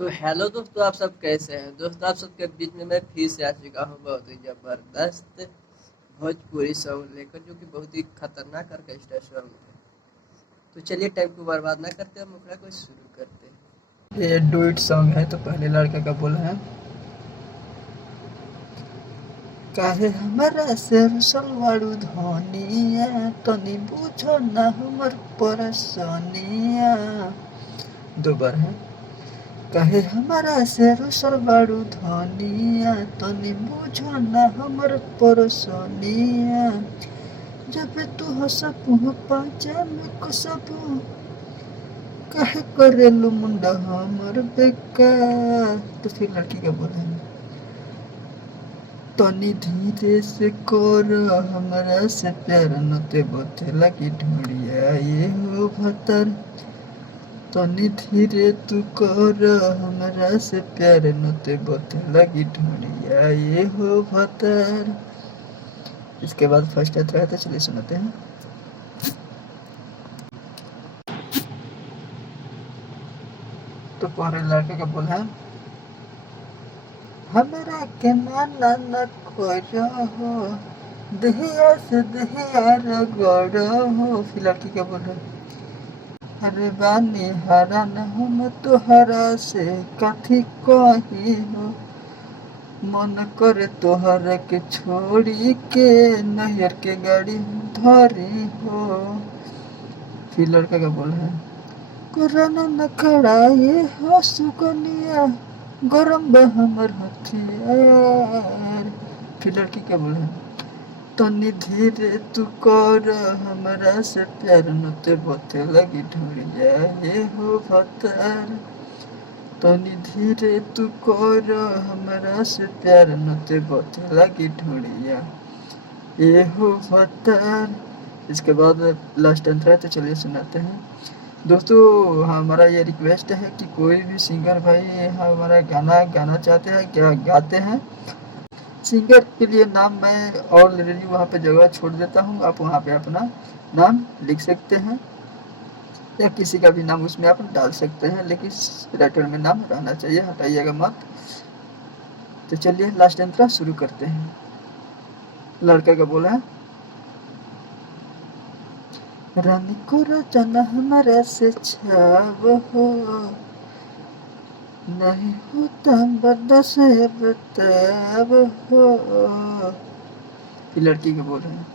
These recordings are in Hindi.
तो हेलो दोस्तों, आप सब कैसे हैं। दोस्तों, आप सबके बीच में मैं फिर से आ चुका हूँ बहुत ही ज़बरदस्त भोजपुरी सॉन्ग लेकर, जो कि बहुत ही खतरनाक ऑर्केस्ट्रा सॉन्ग है। तो चलिए टाइम को बर्बाद ना करते, हम मुखड़ा को शुरू करते हैं। ये डुइट सॉन्ग है। तो पहले लड़का का बोला है, काहे हमरा से रुसल धनिया, तनी बुझो ना हमर परेशानिया। दो बार है, काहे हमरा से रुसल धनिया, तनी बुझो ना हमर परेशानिया। जब तू हंसबू पाँचे में कसबू, काहे करेलू मुंडा हमर बेकार। तो फिर लड़की का बोला है, तनी धीरे से कर हमरा से प्यार, नते बथे लगी ढूंढिया ये हो भतर। तनी धीरे तू कर हमरा से प्यार, नते बथे लगी ढूंढिया ये हो भतर। इसके बाद फर्स्ट है, तो चलिए सुनाते हैं। तो पहले लड़के का बोला है, हमरा के माना न करो, दहिया से दहिया रगड़ो हो। फिर लड़की का बोला, अरे बानी हरा न हम तोहरा से कथी कही हो, मन करे तोहरा के छोड़ी के नहर के गाड़ी धरी हो। फिर लड़का का बोला है, कोरोना न खड़ा ये हो सुगनिया, गरम बा हमर हथियार। फिर लड़की क्या बोला, तनी धीरे तू कर हमरा से प्यार, नते बथे लगी ढूंढिया ये हो भतार। तनी धीरे तू कर हमरा से प्यार, नते बथे लगी ढूंढिया ये हो भतार। इसके बाद लास्ट अंतरा है, तो चलिए सुनाते हैं। दोस्तों, हमारा ये रिक्वेस्ट है कि कोई भी सिंगर भाई हमारा गाना गाना चाहते हैं, क्या गाते हैं, सिंगर के लिए नाम मैं ऑलरेडी वहाँ पे जगह छोड़ देता हूँ, आप वहाँ पे अपना नाम लिख सकते हैं, या किसी का भी नाम उसमें आप डाल सकते हैं, लेकिन राइटर में नाम रहना चाहिए, हटाइएगा मत। तो चलिए लास्ट अंतरा शुरू करते हैं। लड़का का बोला है, रानी को रचना हमारे से छाव हो, नहीं होता बर्दाश्त बताब हो। फिर लड़की को बोल रहे हैं,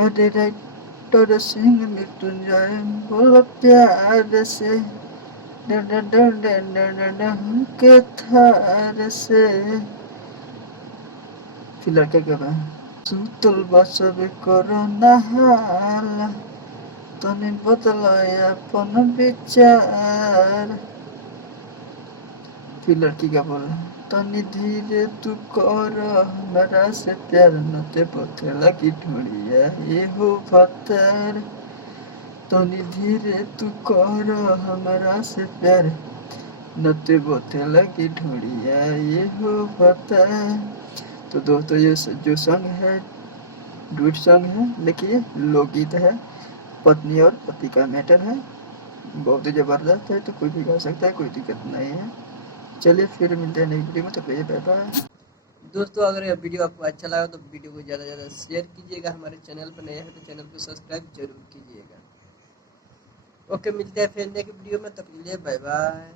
अरे राइटर सिंह मृत्युंजय बोलो प्यार से, के थार से। फिर लड़का के बोल, सुतल बसब करो नहाला, तनी बदलाया अपन विचार। फिर लड़की का बोला, तनी धीरे तू कर हमरा से प्यार, नते बथे लगी ढूंढिया ये हो भतार। तनी धीरे तू कर हमरा से प्यार, नते बथे लगी ढूंढिया ये हो भतार। तो दोस्तों, ये जो सॉन्ग है डुएट सॉन्ग है, देखिए लोकगीत है, पत्नी और पति का मैटर है, बहुत ही जबरदस्त है। तो कोई भी गा सकता है, कोई दिक्कत नहीं है। चलिए फिर मिलते हैं नई वीडियो में, तो बाय बाय। दोस्तों, अगर यह वीडियो आपको अच्छा लगा तो वीडियो को ज़्यादा से ज़्यादा शेयर कीजिएगा। हमारे चैनल पर नए हैं तो चैनल को सब्सक्राइब जरूर कीजिएगा। ओके, मिलते हैं फिर नेक्स्ट वीडियो में, तब के लिए बाय बाय।